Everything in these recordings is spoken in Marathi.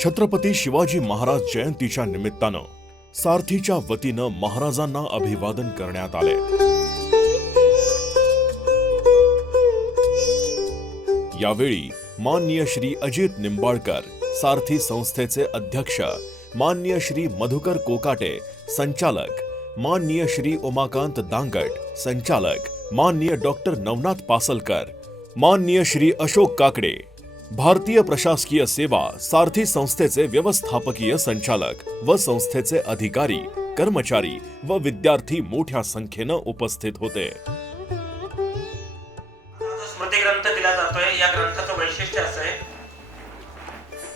छत्रपती शिवाजी महाराज जयंतीच्या निमित्तानं सारथीच्या वतीनं महाराजांना अभिवादन करण्यात आले यावेळी माननीय श्री अजित निंबाळकर सारथी संस्थेचे अध्यक्ष माननीय श्री मधुकर कोकाटे संचालक माननीय श्री उमाकांत दांगट संचालक माननीय डॉक्टर नवनाथ पासलकर माननीय श्री अशोक काकडे भारतीय प्रशासकीय सेवा सारथी संस्थेचे व्यवस्थापकीय संचालक व संस्थेचे अधिकारी कर्मचारी व विद्यार्थी मोठ्या संख्येनं उपस्थित होते. स्मृती ग्रंथ दिला जातोय. या ग्रंथाचं वैशिष्ट्य असं आहे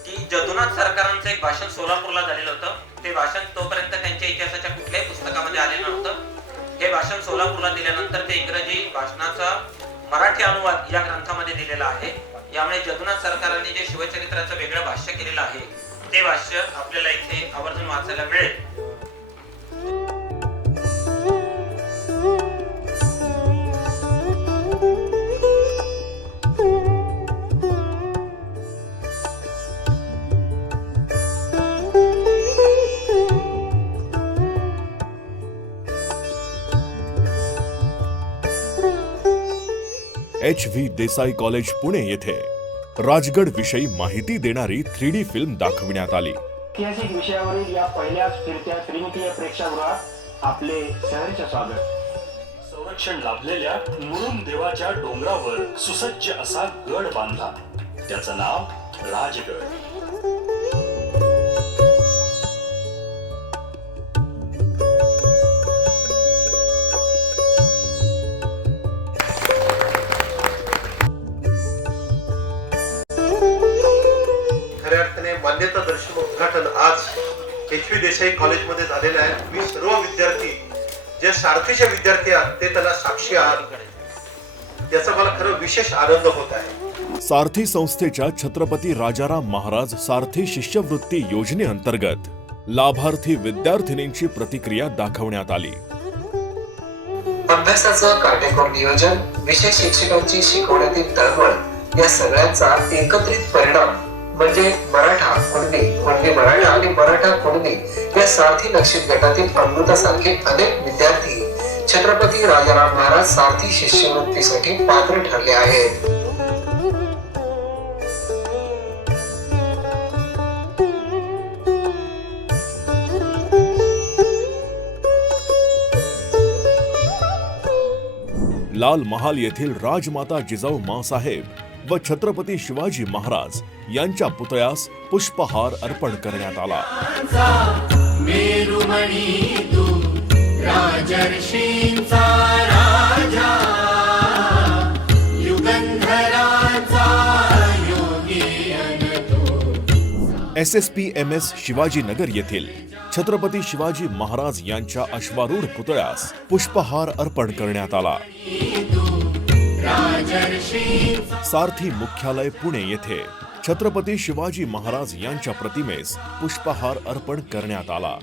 की जदुनाथ सरकारांचं एक भाषण सोलापूरला झालेलं होतं. ते भाषण तोपर्यंत त्यांच्या इतिहासाच्या कुठल्याही पुस्तकामध्ये आलेलं नव्हतं. हे भाषण सोलापूरला दिल्यानंतर ते इंग्रजी भाषणाचा मराठी अनुवाद या ग्रंथामध्ये दिलेला आहे. यामुळे जगन्नाथ सरकारांनी जे शिवचरित्राचं वेगळं भाष्य केलेलं आहे ते भाष्य आपल्याला इथे आवर्जून वाचायला मिळेल. H V Desai college Pune येथे. राजगड विषयी माहिती देणारी थ्री डी फिल्म दाखविण्यात आली. ऐतिहासिक विषयावरील या पहिल्याच फिरत्या त्रिमितीय प्रेक्षागृहात आपले सहर्ष स्वागत. संरक्षण लाभलेल्या मुरुम देवाच्या डोंगरावर सुसज्ज असा गड बांधला. त्याचं नाव राजगड. मान्यता दर्शन उद्घाटन आज एच व्ही देसाई कॉलेजमध्ये झालेलं आहे. मी सर्व विद्यार्थी जे सारथीचे विद्यार्थी आहात ते त्याला साक्षी आहात. याचा मला खरं विशेष आनंद होत आहे. सारथी संस्थेच्या छत्रपती राजाराम महाराज सारथी शिष्यवृत्ती योजनेअंतर्गत लाभार्थी विद्यार्थिनींची प्रतिक्रिया दाखवण्यात आली. अभ्यासाचं काटेकोर नियोजन विषय शिक्षकांची शिकवण्यातील तळमळ या सगळ्यांचा एकत्रित परिणाम म्हणजे मराठा कुणबी कुणबी मराठा आणि मराठा कुणबी या सारथी लक्षित गटातील अमृतासारखे अनेक विद्यार्थी छत्रपती राजाराम महाराज सारथी शिष्यवृत्तीसाठी पात्र ठरले आहेत. लाल महाल येथील राजमाता जिजाऊ माँसाहेब व छत्रपती शिवाजी महाराज यांच्या पुतळ्यास पुष्पहार अर्पण करण्यात आला. S S P M S Shivajinagar येथील छत्रपती शिवाजी महाराज यांच्या अश्वारूढ पुतळ्यास पुष्पहार अर्पण करण्यात आला. सारथी मुख्यालय पुणे येथे छत्रपती शिवाजी महाराज यांच्या प्रतिमेस पुष्पहार अर्पण करण्यात आला.